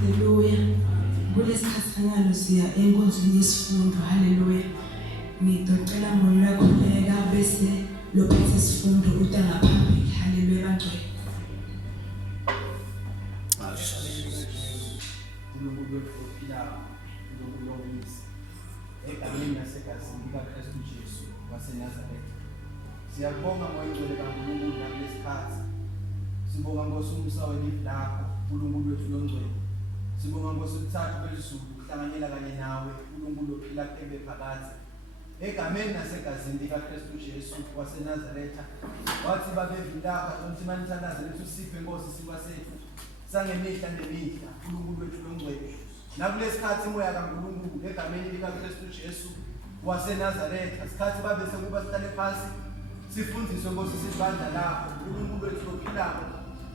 Hallelujah. Kulesikhathanyana siya enkonzweni yesifundo. Hallelujah. Ngidocela moyo wakhuleka bese lophethe isifundo utanga phambili. Hallelujah bangcwele. uNkulunkulu wethu ophilayo, uNkulunkulu owisa, egameni nasegazini likaKristu Jesu waseNazaretha. Siyabonga ngoyingcwele kaNkulunkulu nakulesikhathi. Sibonga ngosumusa welifa lakho, uNkulunkulu wethu longcwele. Sibonga ngosuthathu kwelizulu kuhlanganyela kanye nawe, uNkulunkulu ophila kebe phakathi. Egameni nasegazini likaKristu Jesu waseNazaretha. Wathi babevindaka ukuthi manithandaze lethu siphe Nkosi siba sethu. Sangemihla nemihla, uNkulunkulu wethu longcwele. Nakulesikhathi moya kaNkulunkulu egameni likaKristu Jesu waseNazaretha. Isikhathi babese kuba sihlale phansi sifundiswe Nkosi sibandla lakho, uNkulunkulu wethu ophilayo,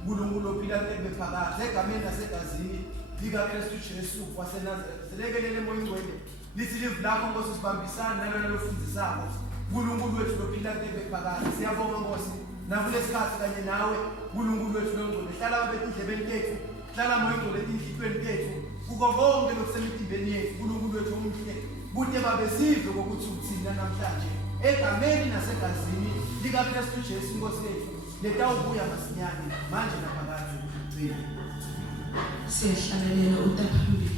uNkulunkulu ophila kebe phakathi. Egameni nasegazini likaKristu Jesu waseNazaretha. Silekelele moya ingcwele. Lithi live lakho Nkosi sibambisana nalona lofundisako. uNkulunkulu wethu ophila kebe phakathi. Siyabonga Nkosi nakulesikhathi kanye nawe, uNkulunkulu wethu longcwele. Hlala babethi indlebeni kethu, hlala moya ingcwele enhliziyweni kethu. Kuko konke lokusemitimbeni yethu, uNkulunkulu wethu omuhle. Kude babesive ukuthi uthina namhlanje. Egameni nasegazini likaKristu Jesu Nkosi yethu. Letawubuya masinyane manje naphakathi. Siyahlabelela utaphambili.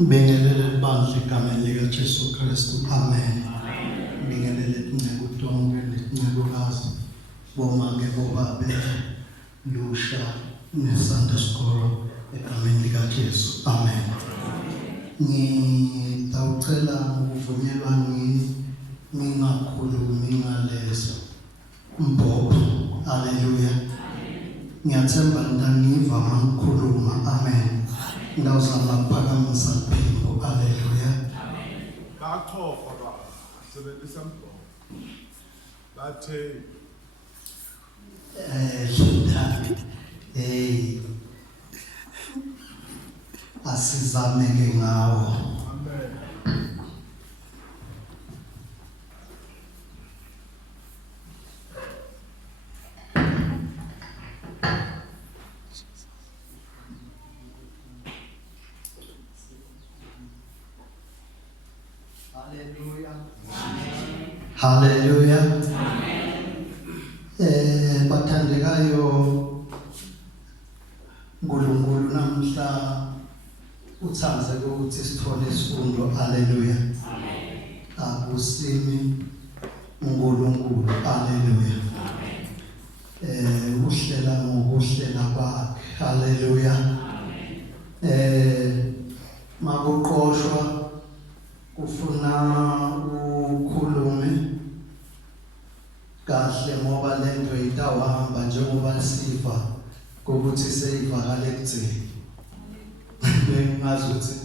Bingelele bandla egameni likaJesu Kristu. Amen. Bingelele incebo tonke necebokazi bomake bobabe lusha nesanda skolo egameni likaJesu. Amen. Ngitawucela ukuvunyelwa ngingakhulumi ngaleso mbopho. Haleluya. Ngiyathemba ngiva ukukhuluma. Amen. Ndawuzama ukuphakamisa iphimbo. Haleluya. Bachofa ba sebenzisa mbopho. Bathe asizameke ngawo. amen. Haleluya. Bathandekayo, uNkulunkulu namhla uthanze ukuthi sithole isifundo. Haleluya. Akusimi uNkulunkulu. Haleluya. Uhlela ngokuhlela kwakhe. Haleluya. Makuqoshwa kufuna ukhulume kahle ngoba lento itawahamba njengoba sifa ukuthi seyivakala ekutheni. Bengazi ukuthi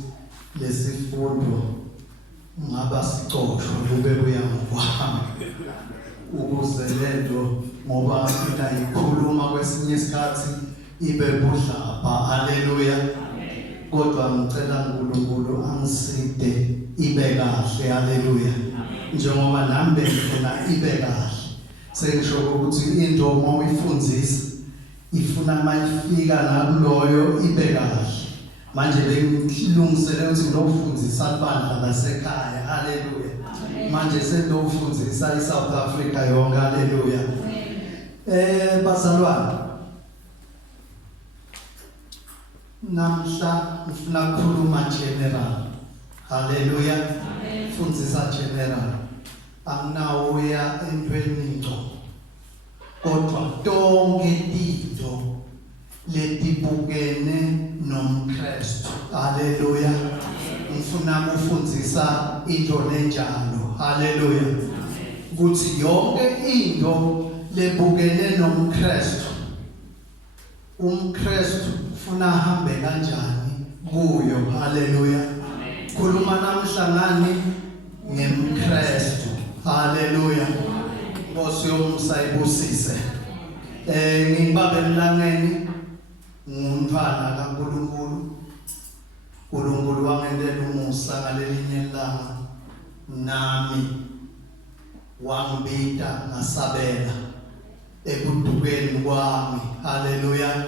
lesifundo ngaba sicoshwe kube kuyangokwami ukuze lento ngoba mina ikhuluma kwesinye isikhathi ibe budlapha. Haleluya. Kodwa ngicela uNkulunkulu angiside ibe kahle. Haleluya. Njengoba nami bengifuna ibe kahle. Sengisho ukuthi into uma uyifundzisa ifuna mayifika nakuloyo ibe kahle. Manje bengilungisele ukuthi ngizofundisa ibandla lasekhaya. Haleluya. Manje sengizofundzisa iSouth Africa yonke. Haleluya. Bazalwane, namhla ngifuna ukukhuluma general. Haleluya. Fundzisa general. Anginawuya entweni ngco. Kodwa tonke izinto letibukene nomKristu. Haleluya. Ngifuna ukufundzisa into lenjalo. Haleluya. Ukuthi yonke into lebukene nomKristu, umKristu ufuna ahambe kanjani kuyo. Haleluya. Khuluma namhla ngani ngemKristu. Haleluya. Nkosi yomsayibusise. Ngibambe Mlangeni, ngumntwana kaNkulunkulu. uNkulunkulu wangenzela umusa ngalelinye ilanga, nami wangibita ngasabela ekudukeni kwami. Haleluya.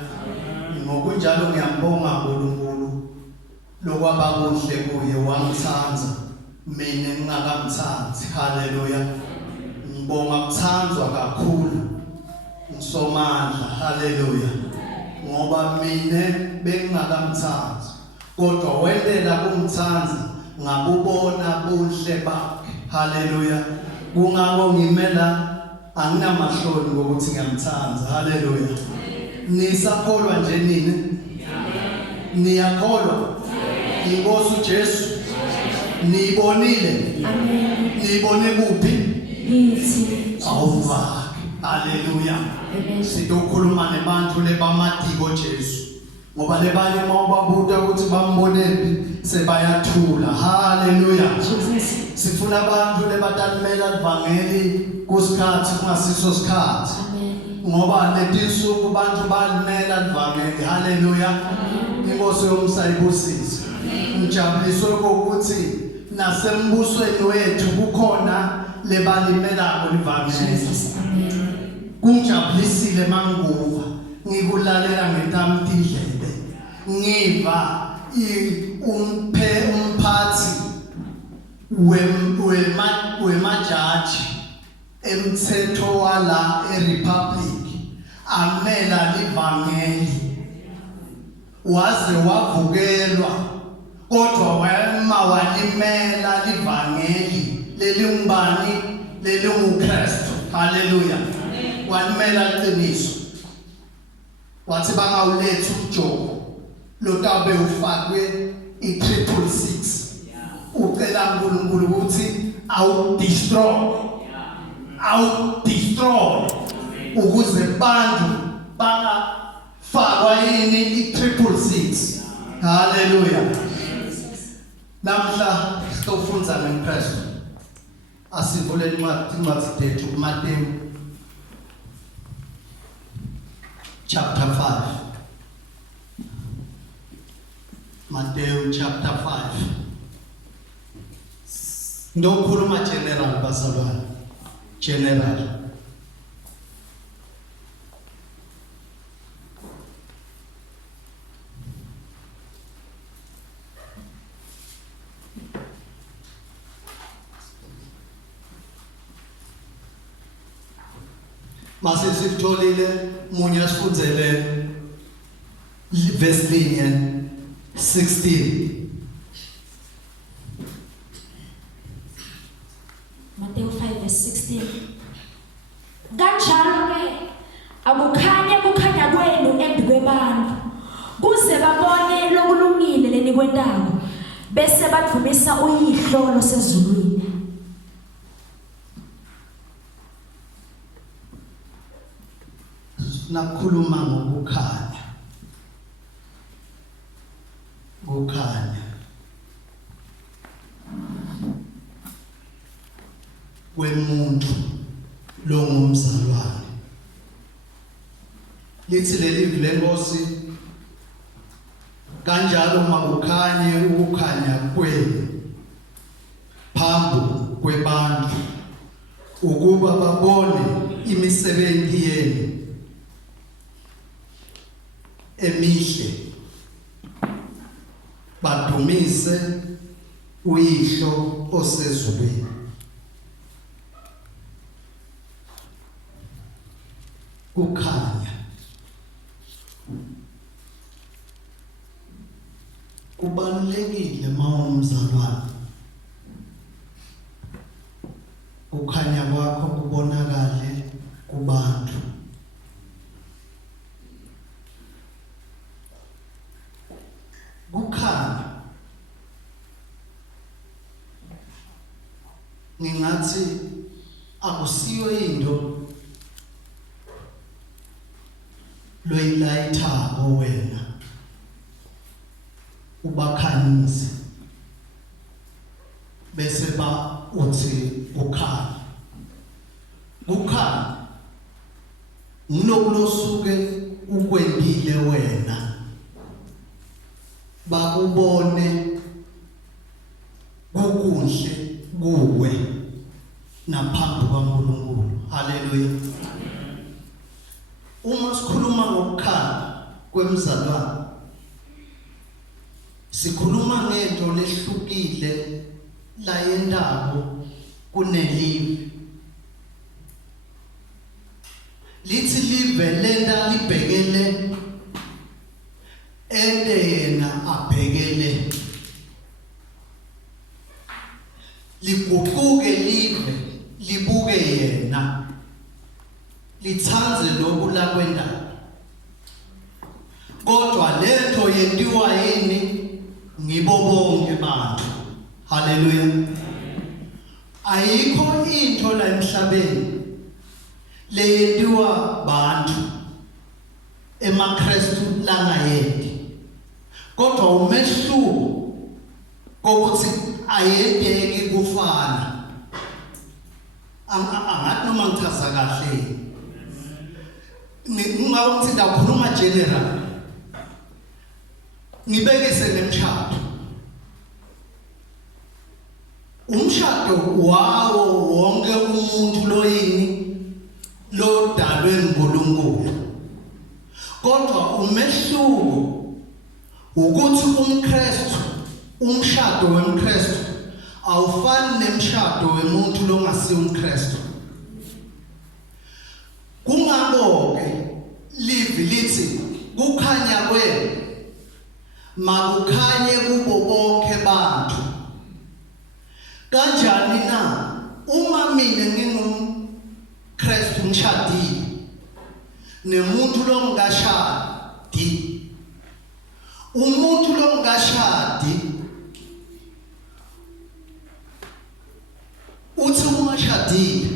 Ngokunjalo ngiyambonga uNkulunkulu lokwaba kuhle kuye, wangithanza mina ngingakamthanzi. Haleluya. Ngibonga ukuthanzwa kakhulu ngusomandla. Haleluya. Ngoba mina bengingakamthanzi, kodwa wendela kumthanza ngabubona buhle bakhe. Haleluya. Kungako ngimela anginamahloni ngokuthi ngiyamthanza. Haleluya. Nisakholwa nje nini? Niyakholwa inkosi uJesu? Niyibonile? Niyibone kuphi? Nithi awuvaki. Haleluya. Sizokhuluma nebantu lebamadiko Jesu, ngoba lebanye mawubabuta ukuthi bambonephi sebayathula. Haleluya. Sifuna abantu lebatalimela livangeli kusikhathi kungasiso sikhathi, ngoba letinsuku abantu balimela livangeli. Haleluya. Inkosi yomsayibusise. Ngijabuliswe ukuthi nasembusweni wethu kukhona lebalimelako livangeli. Kungijabulisile manguva ngikulalela ngetamtidlebe, ngiva umphathi wemajaji emthetho wala eRepublic amela livangeli, waze wavukelwa, kodwa wema walimela livangeli lelingubani? LelinguKristu. Haleluya. Walimela iqiniso, wathi bangawuletha uJobo lotabe ufakwe i666. Ucela uNkulunkulu ukuthi awudestroy ukuze abantu bangafakwa yini i666. Haleluya. Namhla sifunda ngeKristu. Asivule incwadi zethu kuMateyu chapter 5. Matthew chapter 5. Ndokhuluma general bazalwane. General. Mase sitholile munye asifundzele verse 16. kwentaba bese badlulisa uyihlolo sezulwini. Nakhuluma ngokukhanya. Ukukhanya. Kwemuntu lo ngumzalwane. Lithi leli lenkosi kanjalo makukhanye ukukhanya kwenu phambi kwebantu ukuba babone imisebenzi yenu emihle badumise uyihlo osezulwini. Kukhanya kubalulekile mawumzalwane. Kukhanya kwakho kubonakale kubantu. Kukhanya ngingathi akusiyo into loyilayitha wena ubakhanyise bese ba uthi ukhanya. Kukhanya ngulokulosuke ukwendile wena bakubone kukuhle kuwe naphambi kwaNkulunkulu. Haleluya. Uma sikhuluma ngokukhanya kwemzalwane sikhuluma ngento lehlukile la yendabo kunelive. Lithi live lenda libhekele yena abhekele. Liguquke live libuke yena lithanze lokhu la kwendaba. Kodwa lento yentiwa yini ngibo bonke abantu. Haleluya. Ayikho into la emhlabeni leyentiwa bantu emaKristu langayenti. Kodwa umehluko kokuthi ayendeki kufana. Angathi noma ngichaza kahle. Ngingathi ndakhuluma general. Ngibekise nemshado. Umshado wawo wonke umuntu loyini lodalwe nguNkulunkulu. Kodwa umehluko ukuthi umKristu umshado weMkristu awufani nemshado wemuntu longasiyo umKristu. Kungakho-ke livi lithi kukhanya kwenu makukhanye kubo bonke bantu. Kanjani na uma mina ngingumKristu ngishadile nemuntu longashadi, umuntu longashadi uthi uma shadile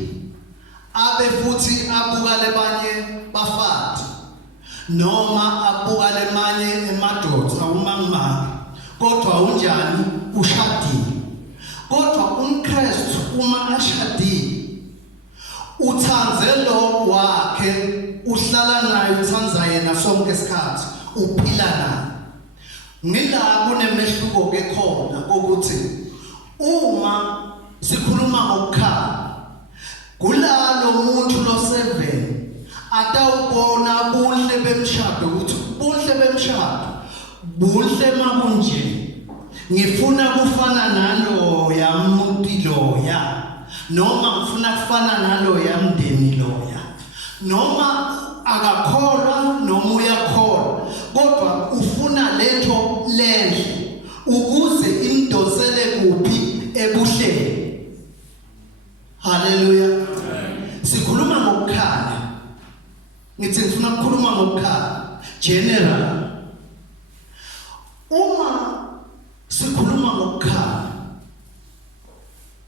abe futhi abuka lebanye bafati noma abuka lemanye emadoda uma ngimanga, kodwa unjani ushadile. Kodwa umKristu uma ashadile uthanze lo wakhe, uhlala naye, uthanza yena sonke isikhathi, uphila naye. Ngila kunemehluko ke khona ukuthi uma sikhuluma ngokukhanya kulalo muntu lo 7 atawubona buhle bemshado ukuthi buhle bemshado buhle makunje. Ngifuna kufana nalo yamuntu loya, noma ngifuna kufana nalo yamndeni loya, noma akakholwa noma uyakholwa, kodwa ufuna lento lenhle ukuze imdosele kuphi ebuhleni. Haleluya. Sikhuluma ngokukhanya. Ngithi ngifuna ukukhuluma ngokukhanya general. Uma ngokukhala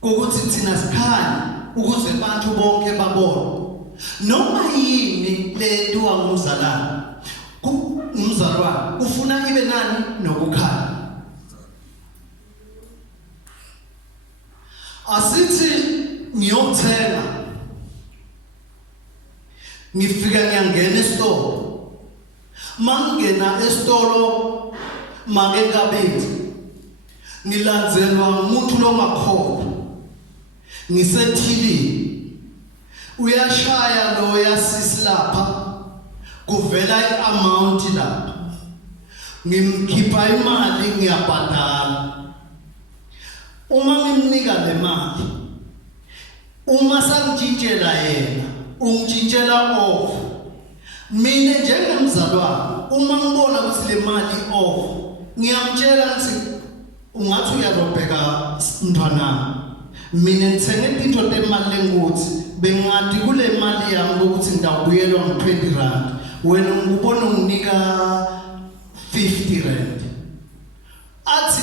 ukuthi thina sikhanya ukuze abantu bonke babone noma yini lento wangumzalwane ngumzalwane ufuna ibe nani nokukhala. Asithi ngiyothenga ngifika ngiyangena esitolo mangena esitolo make kabethi ngilandzelwa umuntu longakhona ngisethilini uyashaya lo yasisi lapha kuvela i-amount lapha ngimkhipha imali ngiyabhadala. Uma ngimnika le mali uma sangitshintshela yena ungitshintshela off mina njengomzalwane uma ngibona ukuthi le mali off ngiyamtshela ukuthi ungathi uyarobheka mntwana mina ngithenge into temali lengothi bengathi kule mali yami ukuthi ngidawubuyelwa ngo20 wena ngibona unginika 50 rand athi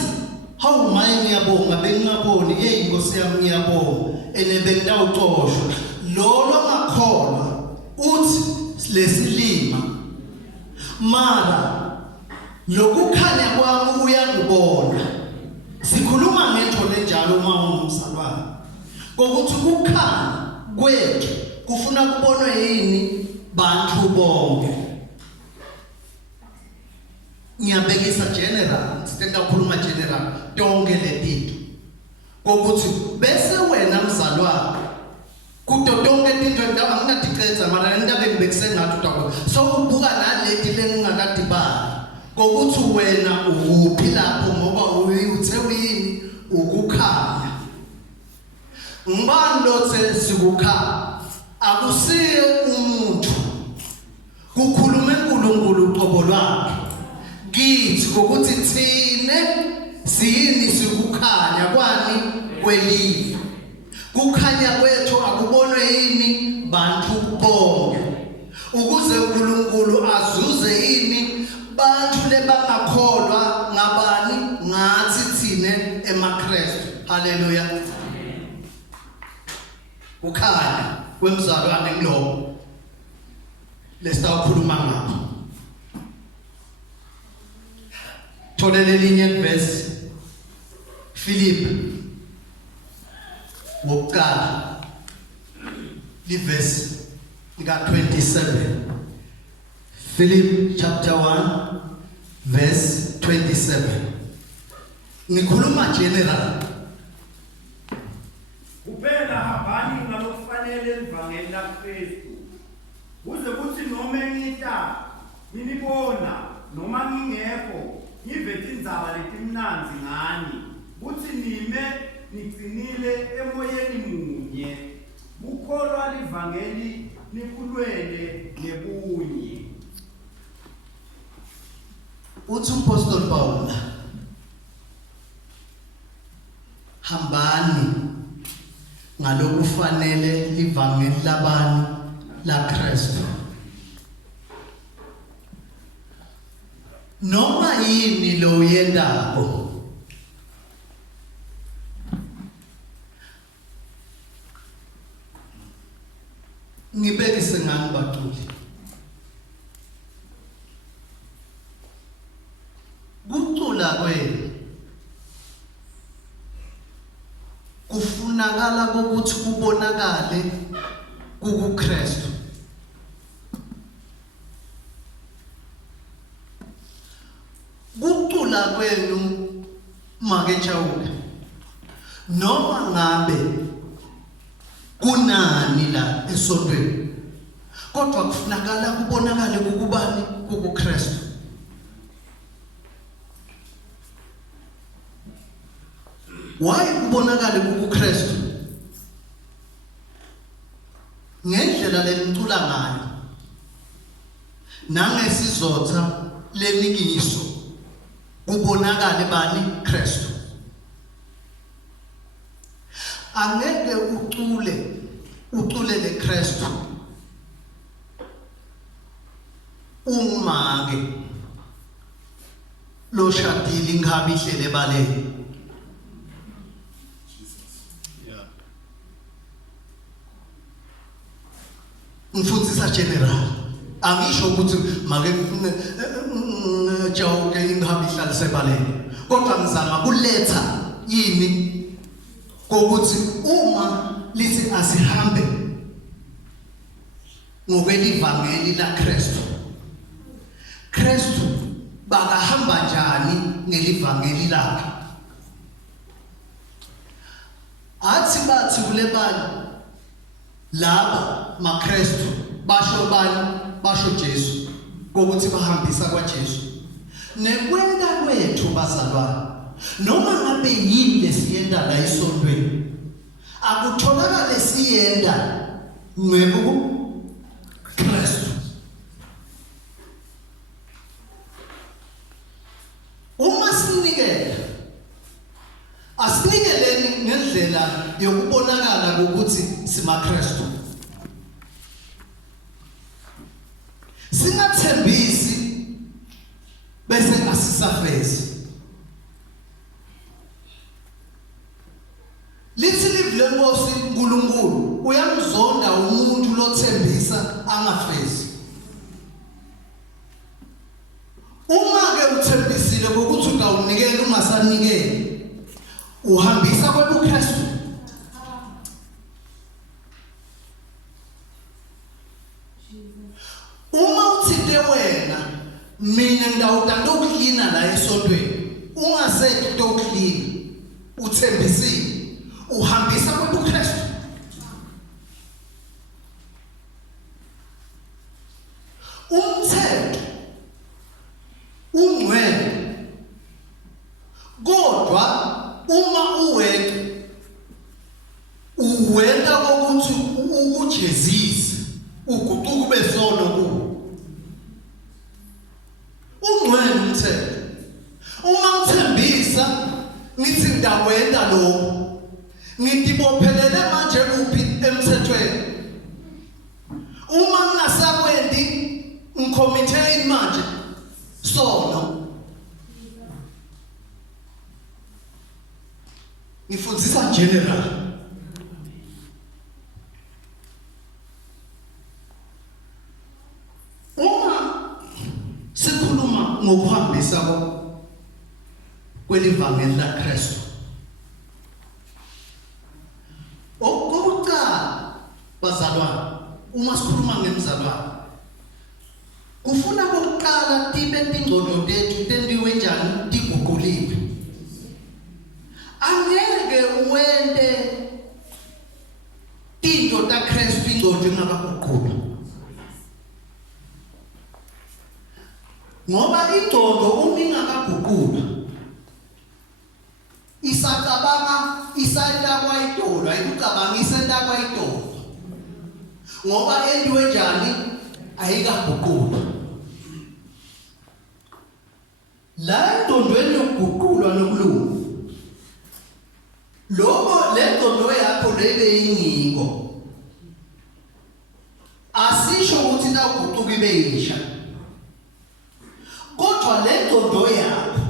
hawu maye ngiyabonga bengingaboni hey Nkosi yami ngiyabonga ene bengidawucoshwa lolo ngakholwa uthi lesilima mara lokukhanya kwami uyangibona. Sikhuluma ngento lenjalo uma ungumzalwane kokuthi ukukhanya kwethu kufuna kubonwe yini bantu bonke. Ngiyabekisa general sitenda ukukhuluma general tonke letinto kokuthi bese wena mzalwane kuto tonke into angingadiqetha mara indaba engibekise ngathi utako so ubuka naleti lengingakadibani kokuthi wena uphi lapho ngoba uthe uyini ukukhanya. Ngibani lothe sikukhanya akusiye umuntu kukhuluma uNkulunkulu uqobo lwakhe kithi kokuthi thine siyini sikukhanya kwani kwelifa kukhanya kwethu akubonwe yini bantu bonke ukuze uNkulunkulu azuze yini bantu lebangakholwa ngabani ngathi thine emaKristu. Haleluya. Kukhanya kwemzalwane ngilo lesitawukhuluma ngakho. Tholele linye verse Philip wokuqala liverse lika27 Philip chapter 1 verse 27 ngikhuluma general kuphela habani ngalokufanele livangeli laKristu kuze kuthi noma ngita minibona noma ngingekho ngive indzaba letimnanzi ngani kuthi nime nigcinile emoyeni munye bukholwa livangeli nikulwele ngebunye. uthi Apostle Paul hambani ngalokufanele livangeli labani laKristu noma yini lo yendako ngibekise ngani baculi kucula kwenu kufunakala ukuthi kubonakale kuKristu. Kucula kwenu makechawula noma ngabe kunani la esontweni kodwa kufunakala kubonakale kukubani kuKristu. Why kubonakale kuKristu? Ngendlela lemicula ngayo nangesizotha lenikiso kubonakale bani Kristu. Angeke ucule leKristu umake lo shadile ngabi hlele baleni Ngifundisa general. Angisho ukuthi make jawuke ingabe ihlala sebaleni. Kodwa ngizama kuletha yini kokuthi uma lithi asihambe ngokwelivangeli la Kristu bakahamba njani ngelivangeli lakhe. Athi bathi kule bani laba maKristu basho bani basho Jesu ukuthi bahambisa kwaJesu. Nekwenda kwethu bazalwane noma ngabe yini lesiyenda la esontweni akutholakala lesiyenda ngwebu Kristu. Uma sinikela asinikeleni ngendlela yokubonakala ukuthi simaKristu. Singathembisi bese asisafezi. Lithi Livangeli uNkulunkulu uyamzonda umuntu lothembisa angafezi. Uma ke uthembisile ukuthi ungawunikela ungasanikeli uhambisa kwebuKristu. Uma uthinte wena mina ngidawuda ukuklina la esontweni ungasekho ukuklina uthembisile uhambisa kwebuKristu. Umthetho ungcwele kodwa uma uwenta ukuthi ukujezisa uguquka ube sona kuwo. Ungcwele umthetho. Uma ngithembisa ngithi ngidawenda lokho ngidibophelele manje kuphi emthethweni. Uma ngingasakwendi ngicommitted manje sono. Ngifundisa general. Uma sikhuluma ngokuhambisa kwelivangeli la Kristu. Okokuqala bazalwane, uma sikhuluma ngemzalwane kufuna kokuqala tibe tingqondo tethu tendiwe njani tiguquliwe. Angeke uwente tinto ta Kristu ingqondo ingakaguqulwa. Ngoba ingqondo uma ingakaguqulwa isacabanga isayita kwayitolo ayikucabangisa into kwayitolo. Ngoba endiwe njani ayikaguqulwa. La ndondweni yokuguqulwa nokulunga lobo le ndondo yakho lebe yingingo asisho ukuthi nawuguquka ibe yisha. Kodwa le ndondo yakho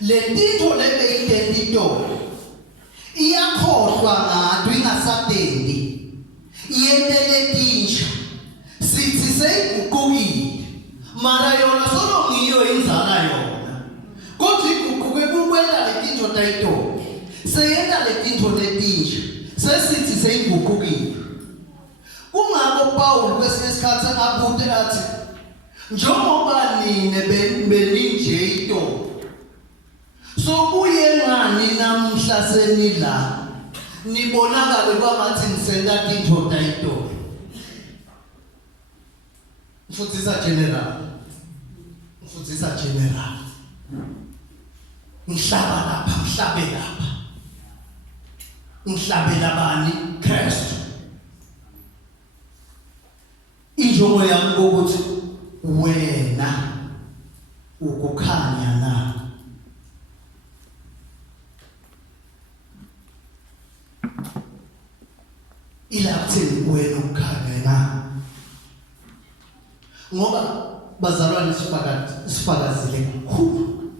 le titho lebe identito iyakhohlwa ngathi ingasatendi iyentele tinsha sithi seyiguqukile mara yona solo ngiyo inzala yona. Kodwa iguquke kukwenda le titho tayito seyenda le titho letinsha sesithi seyiguqukile. Kungako Paul kwesinye isikhathi abude athi njengoba nine beninje ito so kuye ngani namhla senila nibonakala kwangathi nisenda titho tayito. Mfundisa general ngihlaba lapha ngihlabela bani Kristu. Injongo yami ukuthi wena ukukhanya na. Ilathini wena ukukhanya na. Ngoba bazalwane sifakazile kakhulu.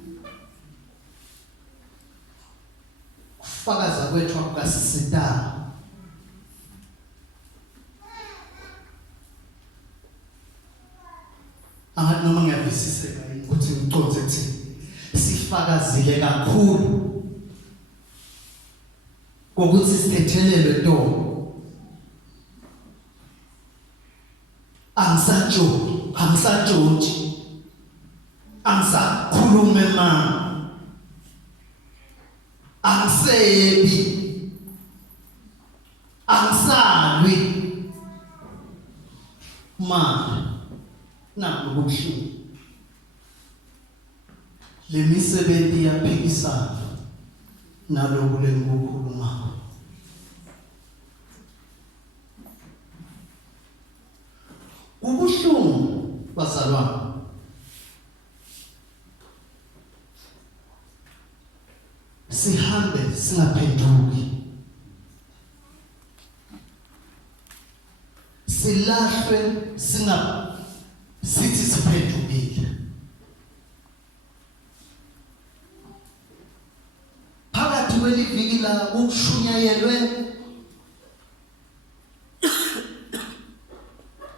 Kufakaza kwethu akukasisitanga. uzwisiseka ukuthi uconze kuthini sifakazile kakhulu kokuthi sithethelelwe to angisajoji angisakhulume mama angisebi angisalwi mama nakho kubuhlungu lemisebenzi iyaphikisana nalokho lenkukhuluma ubuhlungu bazalwane sihambe singaphenduki silahlwe sithi siphendukile phakathi kweliviki la ukushunyayelwe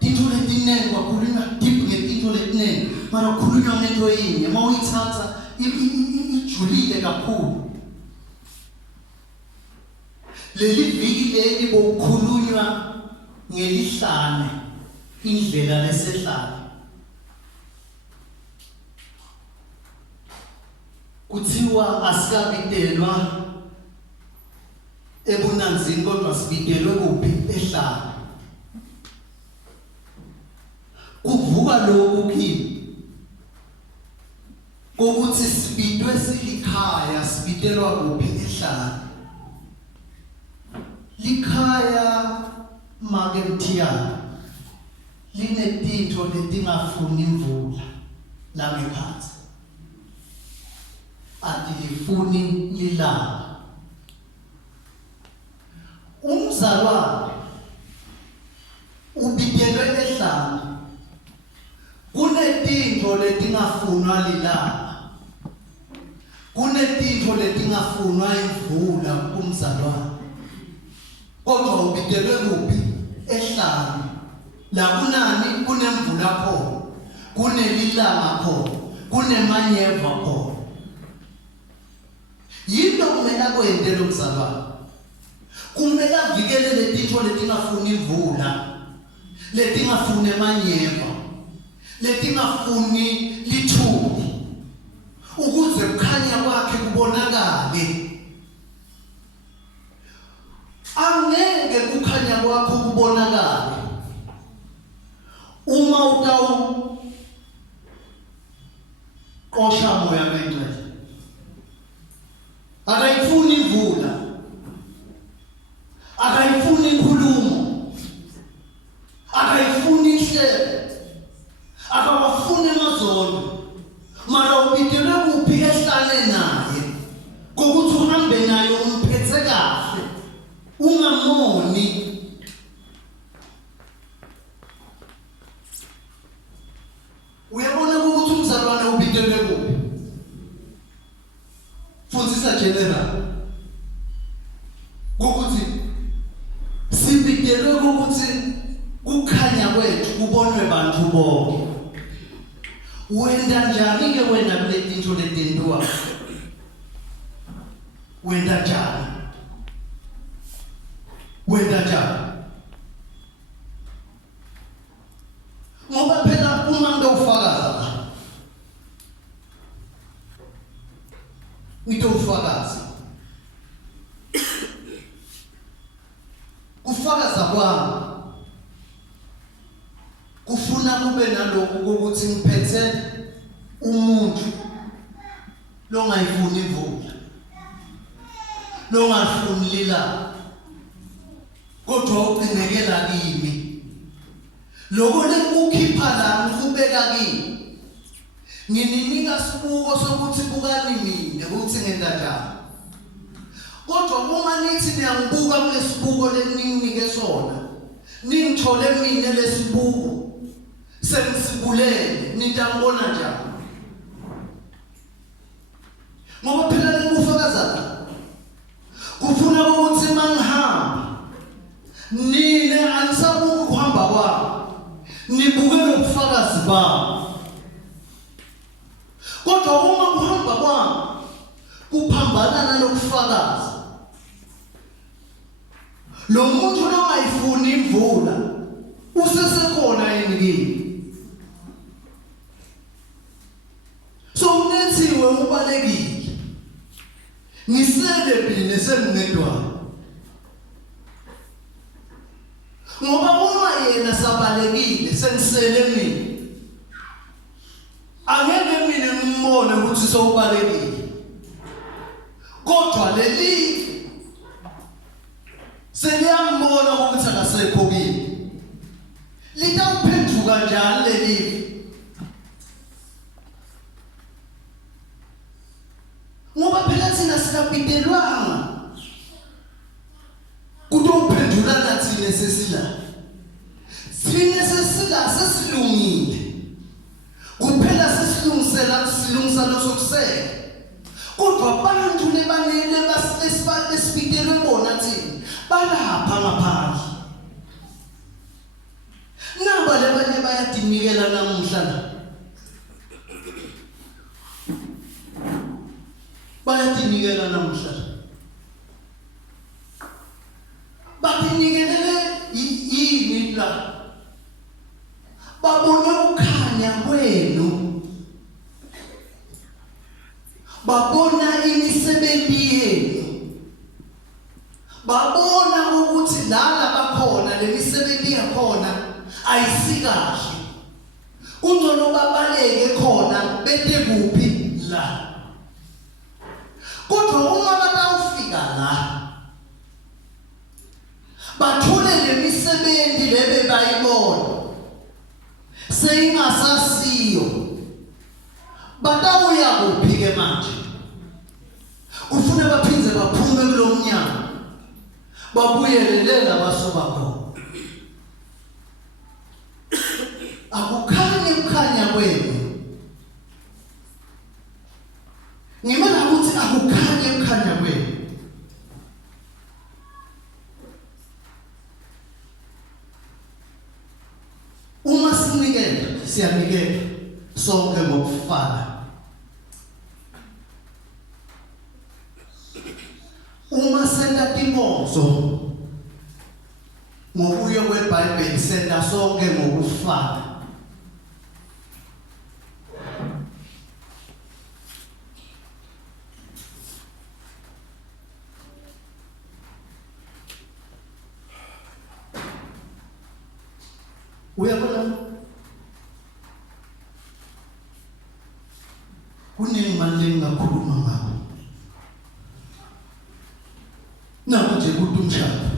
into letinengi kwakhulunywa deep ngetinto letinengi mara kukhulunywa ngento yinye uma uyithatha ijulile kakhulu leli viki leli bokukhulunywa ngelihlane indlela lesehlane kuthiwa asikabitelwa ebunanzini kodwa sibitelwe kuphi ehlane kuvuka lokhu kimi kokuthi sibitwe silikhaya sibitelwa kuphi ehlane likhaya make mthiyana linetinto letingafuni imvula la ngephansi atilifuni lilanga umzalwane ubitelwe ehlane kunetinto letingafunwa lilanga kunetinto letingafunwa imvula kumzalwane kodwa ubitelwe kuphi ehlane la kunani kunemvula khona kunelilanga khona kunemanyeva khona yinto kumele akwende lo mzalwane kumele avikele letinto letingafuni imvula letingafuni emanyeva letingafuni lithubi ukuze kukhanya kwakhe kubonakale angeke kukhanya kwakho kubonakale uma qosha moya wengcwele akayifuni imvula akayifuni inkulumo akayifuni ihlelo akawafuni amazondo mara ubitelwe kuphi ehlane naye kokuthi uhambe naye umphethe kahle ungamoni uyabona ukuthi umzalwane ubitelwe kuphi fundzisa general ukuthi sibitelwe ukuthi kukhanya kwethu kubonwe bantu bonke wenda njani ke wena kuletinto letenziwa wenda njani ngoba phela uma ngizofakaza ngizofakaza kufakaza kwami kufuna kube nalokho ukuthi ngiphethe umuntu longayifuni imvula longafuni lila kodwa uqinekela kimi lokho lekukhipha la ngikubeka kimi ngininika sibuko sokuthi bukani mina ukuthi ngenda njani kodwa uma nithi niyangibuka kulesibuko leninginike sona ningithole mina lesibuko sengisibulele nitambona njani ngoba phela lekufakaza kufuna ukuthi mangihamba nine anisabuka ukuhamba kwami nibuke nobufakazi bami ngiyafakaza lo muntu ongayifuni imvula usesekhona yini kimi so unethiwe ubalekile ngisele bine sengingedwana ngoba uma yena sabalekile sengisele mina angeke mina ngimbone ukuthi sowubalekile kodwa leli seliyambona ukuthi akasekho kimi litawuphenduka njani leli ngoba phela thina sikapitelwanga kutophendulana thina sesila sesilungile kuphela silungisa losokusela kodwa abantu lebanele basipitelwe bona thina balapha ngaphandle naba lebanye bayadinikela namuhla bayadinikela namuhla badinikelele yini la babone ukukhanya kwenu babona imisebenzi yenu babona ukuthi lana bakhona lemisebenzi yakhona ayisikahle ungcono babaleke khona bete kuphi la kodwa uma batawufika la bathule lemisebenzi lebe bayibona seyingasasiyo batawuya kuphi ke manje ufuna baphindze baphume kulomnyango babuyelele abasuka khona akukhanye ukukhanya kwenu ngimela ukuthi akukhanye ukukhanya kwenu uma sinikela siyanikela sonke ngokufana uma senda timonzo ngokuya kweBhayibheli senda sonke ngokufana uyabona kunemali engakhuluma ngabo nje kuthi umshado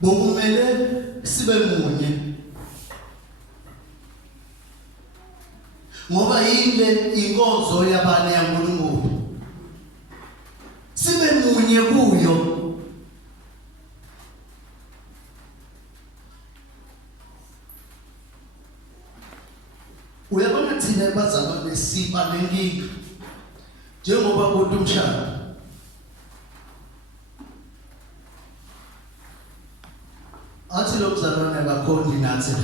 bokumele sibe munye ngoba yile inkonzo yabane yaNkulunkulu sibe munye kuyo uyabona thina bazalwane siba nenkinga njengoba kuthi umshado athi lo mzalwane akakhoni nathi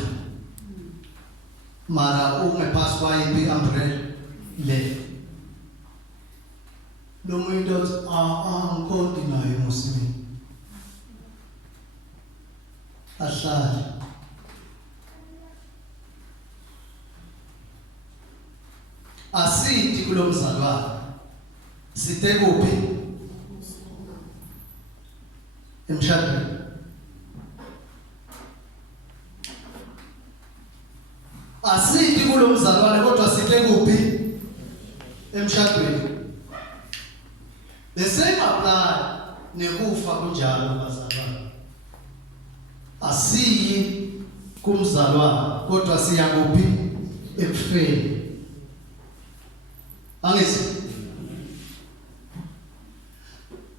mara ungephasi kwayiphi umbrella le lo muntu angikhoni naye musimi ahlale asithi kulo mzalwane sithe kuphi emshadweni asithi kulo mzalwane kodwa sithe kuphi emshadweni the same apply nekufa kunjalo bazalwane asiyi kumzalwane kodwa siya kuphi ekufeni angithi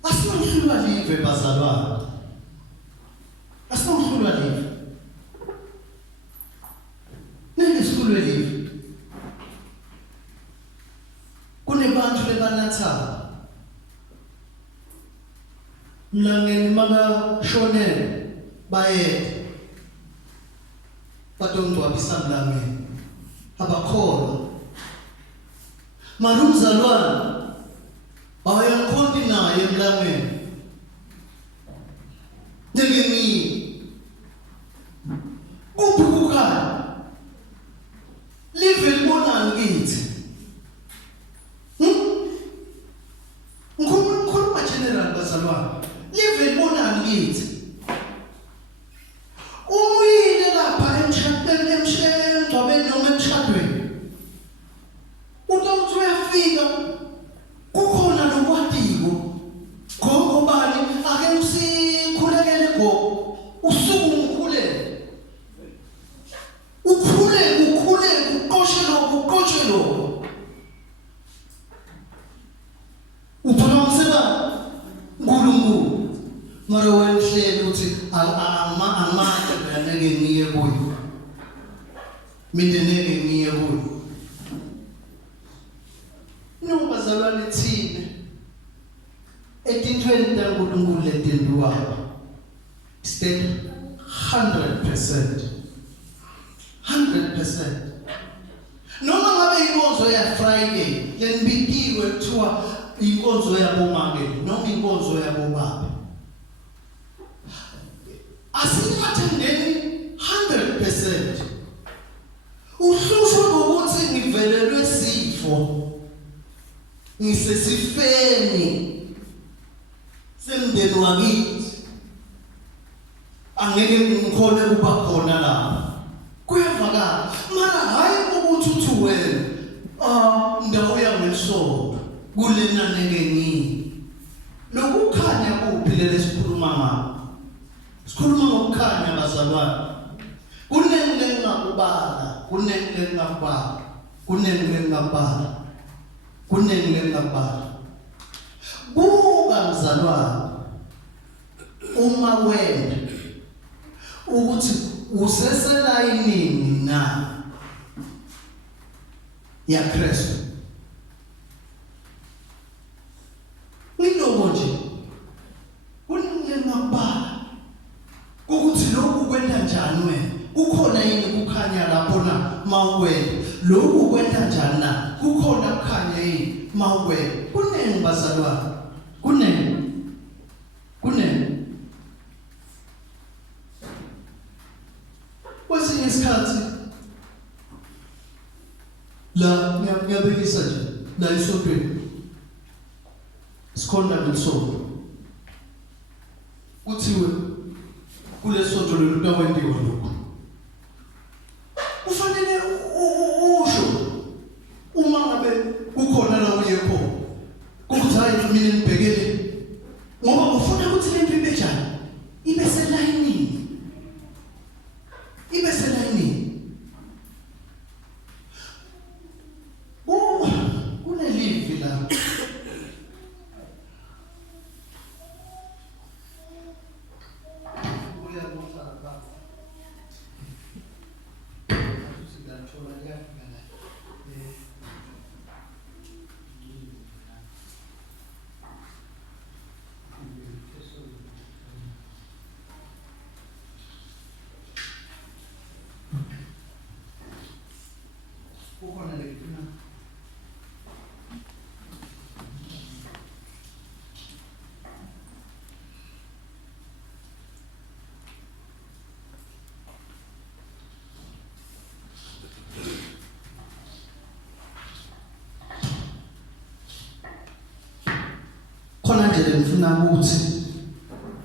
asingihlulwa live bazalwane asingihlulwa live nesihlulwe live kunebantu lebanatha Mlangeni makashonele bayede batongcwabisa Mlangeni abakholwa Mara umzalwane ayakhonti naye Mlangeni. Ngeke kuphi kukhanya live libonani kithi. Ngikhuluma general bazalwane. Live libonani kithi. Umuyile lapha emshadweni noma emshadweni. Uthi uyafika kukhona lokwatiko. Gogo bani ake usikhulekele gogo. Usuku umkhulele. Ukhule uqoshe lo. Uphonongisela uNkulunkulu. Mara wenhleli uthi amandla ngeke ngiye kuyo. Mina ngeke ngiye kuyo. Bazalwane thina etintweni taNkulunkulu letenduwayo stand 100%. Noma ngabe inkonzo ya Friday lenibikiwe kuthiwa inkonzo yabomake noma inkonzo yabobaba, asingathandeni 100%. Uhlushwa ngokuthi ngivelelwe sifo, ngisesifeni semndeni wakithi, angeke ngikhole ukuba khona lapha. Kuyavakala mara hayi ukuthi uthi wena ndawo yangesonto kulena nengeni. Lokukhanya kuphi leli sikhuluma ngakho? Sikhuluma ngokukhanya bazalwane. Kunengingakubala. Buka mzalwane, uma wena ukuthi useselayinini na ya Kristu. Ngiloko nje kunengingakubala ukuthi lokhu kwenda njani wena. Kukhona yini kukhanya lapho na mawuwena? Lokhu kwenda njani na? Kukhona kukhanya yini mawuwena? Kunengi bazalwane. Kunengi. Kwesinye isikhathi la ngiyabekisa nje la esontweni. Sikhonda ngesonto. Kuthiwe kule sonto lolu tawendiwa lokho. Kufanele usho uma ngabe kukhona la uyekho. Ukuthi hayi mina ngibhekele. Ngoba ufuna ukuthi le nto ibe njani? Ibe selayinini. Kunelivi la. Khona nje ngifuna ukuthi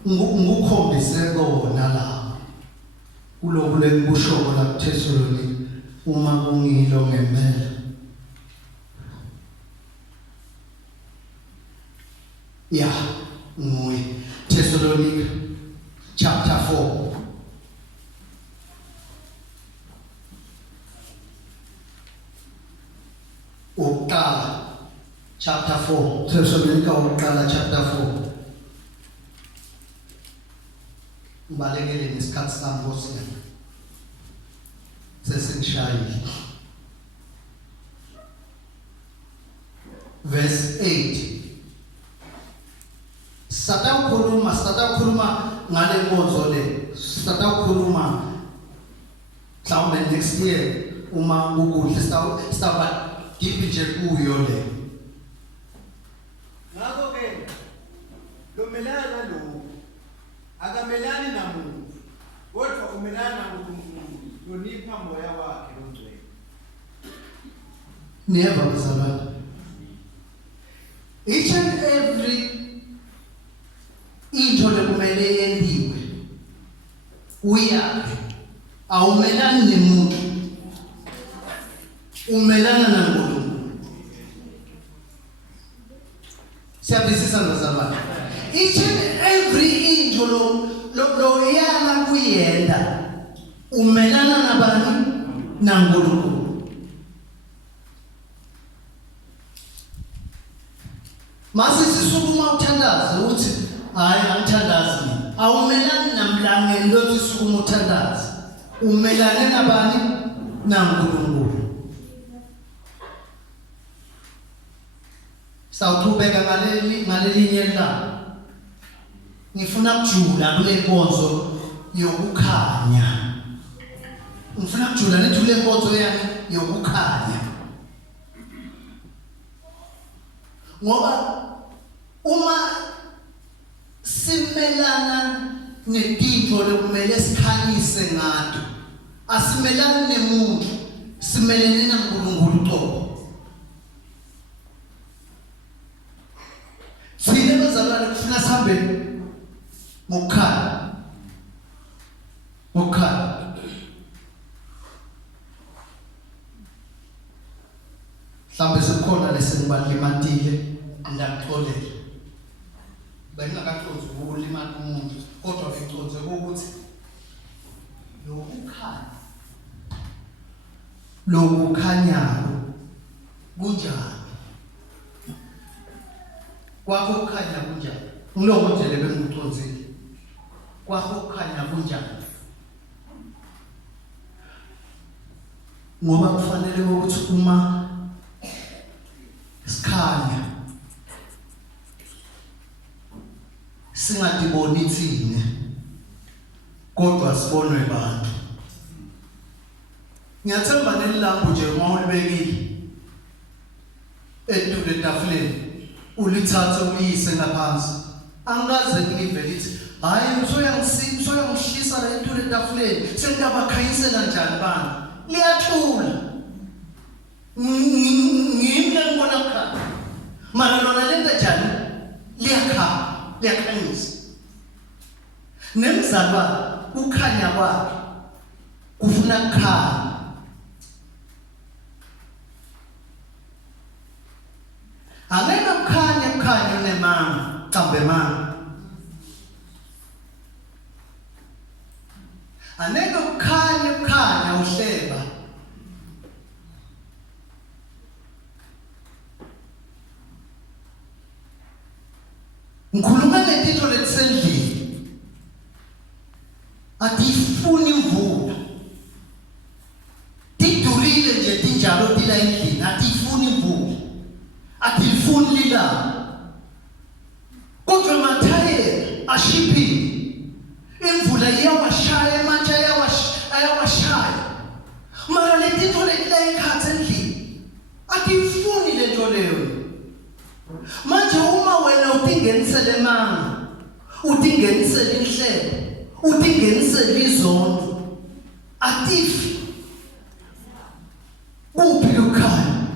ngikukhombise kona la kuloko lengikusho la kuThessalonike uma kungilo ngempela. Yeah, Thessalonike chapter 4. Uqala chapter 4. Thessalonica uqala chapter 4. Mbalekele nesikhathi sami Nkosi. Sesingishayile. Verse 8. Satakhuluma ngale nkonzo le. Satakhuluma mhlawumbe next year uma kukuhle sitaba Kiphi nje kuyo le. Ngakho ke lo melana lo akamelani namuntu kodwa umelana naNkulunkulu yonipha moya wakhe longcwele. Niyeva bazalwane. Each and every into lekumele yenziwe uyabe awumelani nemuntu umelana naNkulunkulu. Siyabisisa bazalwane. Each and every into lo yana kuyenda umelana nabani naNkulunkulu. Mase sisukuma uthandaze uthi hayi angithandazi mina. Awumelani naMlangeni lothi sukuma uthandaze. Umelane nabani naNkulunkulu. Sawuqhubeka ngalelinye la. Ngifuna ukujula kule nkonzo yokukhanya. Ngifuna ukujula nethu kule nkonzo yani yokukhanya. Ngoba uma simelana netinto lekumele sikhanyise ngato asimelani nemuntu simelene naNkulunkulu qobo. Sine bazalwane kufuna sihambe ngokukhanya. Mhlambe sekukhona lesengibalimatile ndakuxolela. Bengingakahlonzi ukulimala umuntu kodwa ngiconze ukuthi lokukhanyayo kunjani. Kwakho ukukhanya kunjani? Ngiloko nje lebengikuconzile. Kwakho ukukhanya kunjani? Ngoba kufanele ukuthi uma sikhanya singadiboni thina kodwa sibonwe bantu. Ngiyathemba nelilambu nje uma ulibekile etule etafuleni ulithathe uliyise ngaphansi angikaze ngive lithi hayi usoyangihlisa la etule etafuleni sengiyabakhanyisela njani bani. Liyathula ngimle ngibona kukhanya mara lona lento njani liyakhanyisa. Nemzalwane ukhanya kwakhe kufuna kukhanya. Angeke kukhanya unemanga cambe manga. Angeke kukhanya uhleba. Ngikhuluma letinto letisendlini atifuni imvula. Tidurile nje tinjalo tila endlini atifuni imvula. Atifuni lilanga. Kodwa mathayela ashipini. Imvula iyawashaya manje ayawashaya. Mara letinto letila ekhatsi endlini atifuni lento leyo. Manje uma wena utingenisele manga, utingenisele inhlebo, utingenisele izondo, atifi. Kuphi lokhaya?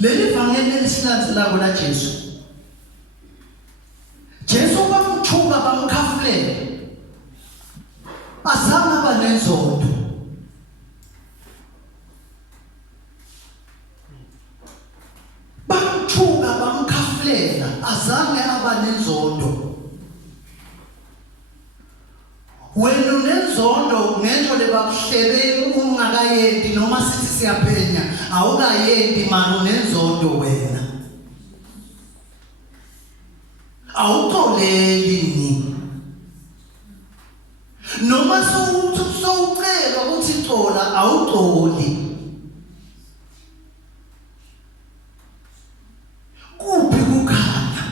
Leli vangeli lesilandzelako la Jesu. Jesu bamthuka bamkhafulela. Azange aba nenzondo. Bamthuka bamkhafulela azange aba nenzondo. Wena unenzondo ngento lebakuhlebeni ungakayendi noma sithi siyaphenya awukayendi manje unenzondo wena. Awuxoleli ni. Noma sowucela ukuthi xola awuxoli. Kuphi kukhanya?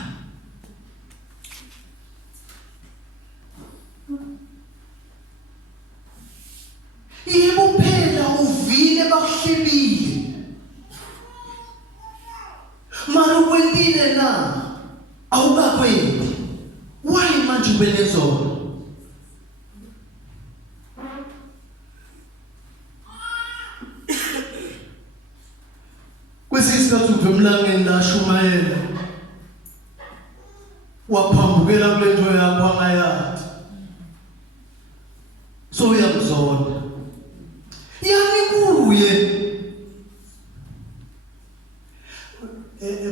Yebo phela uvile bakuhlebile. Mara ukwendile na awukakwendi. Why manje ube nezona? Kwesisikhathi uve Mlangeni la shumayela waphambukela kule nto yakho angayazi. So uyakuzona. Yani kuye.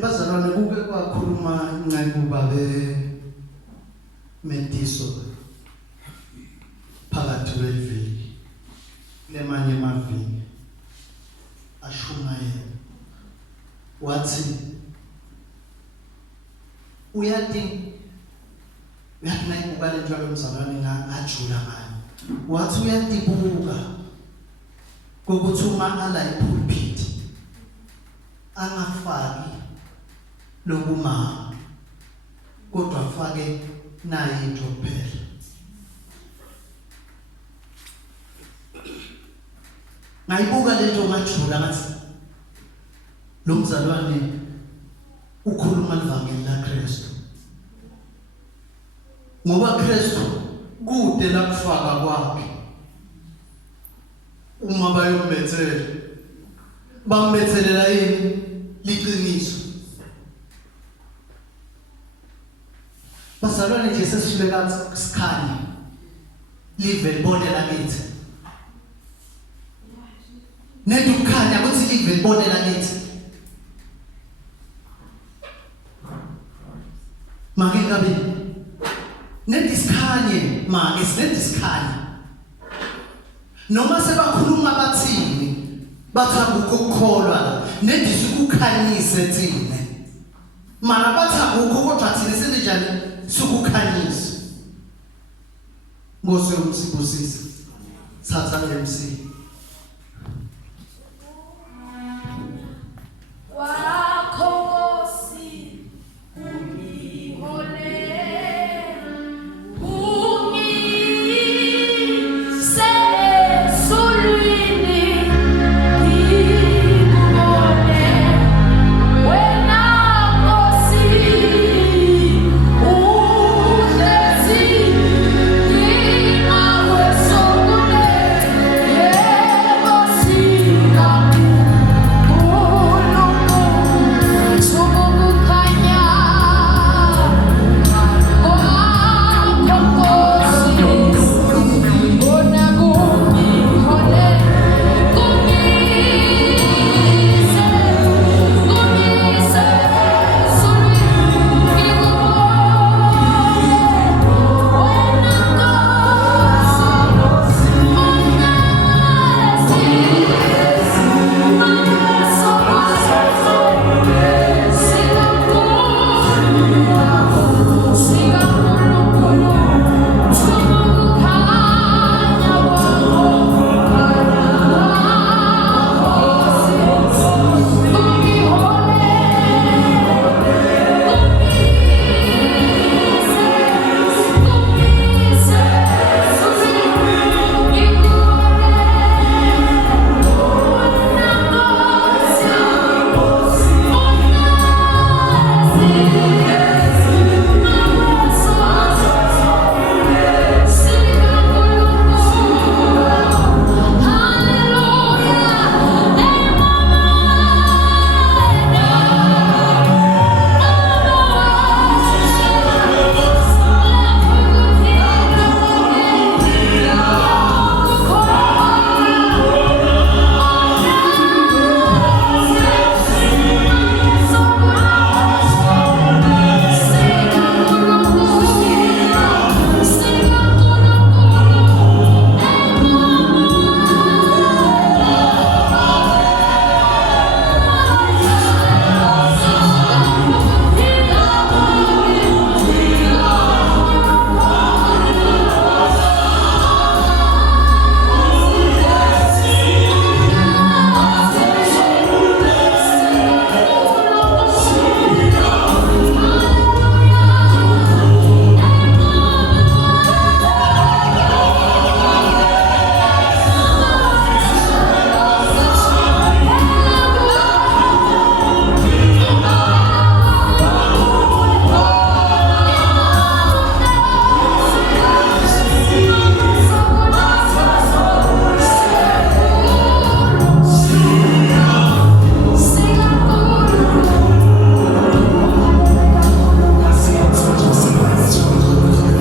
Bazalwane kuke kwakhuluma inqekuba mediso phakathi kweviki lemanye amaviki ashumayela wathi uyathi nayibuka lento yomzalwane ngajula ngani wathi uyatibuka kokuthi uma ala ipulpit angafaki lokuma kodwa afake naye into phela. Ngayibuka lento ngajula ngathi lo mzalwane ukhuluma livangeli la Kristu. Ngoba Kristu kude la kufaka kwakhe. Uma bayombethela bambethelela yini liqiniso. Bazalwane nje sesifika isikhanya live libone lakithi. Nedukhanya ukuthi live libone lakithi. Make ngabe nedisikhanye make sinedisikhanye. Noma sebakhuluma bathini bathanda ukukholwa nedisukukhanyise thina. Mara bathanda ukukholwa thina senjani sukukhanyisa. Ngose umsibusisi. Thatha MC.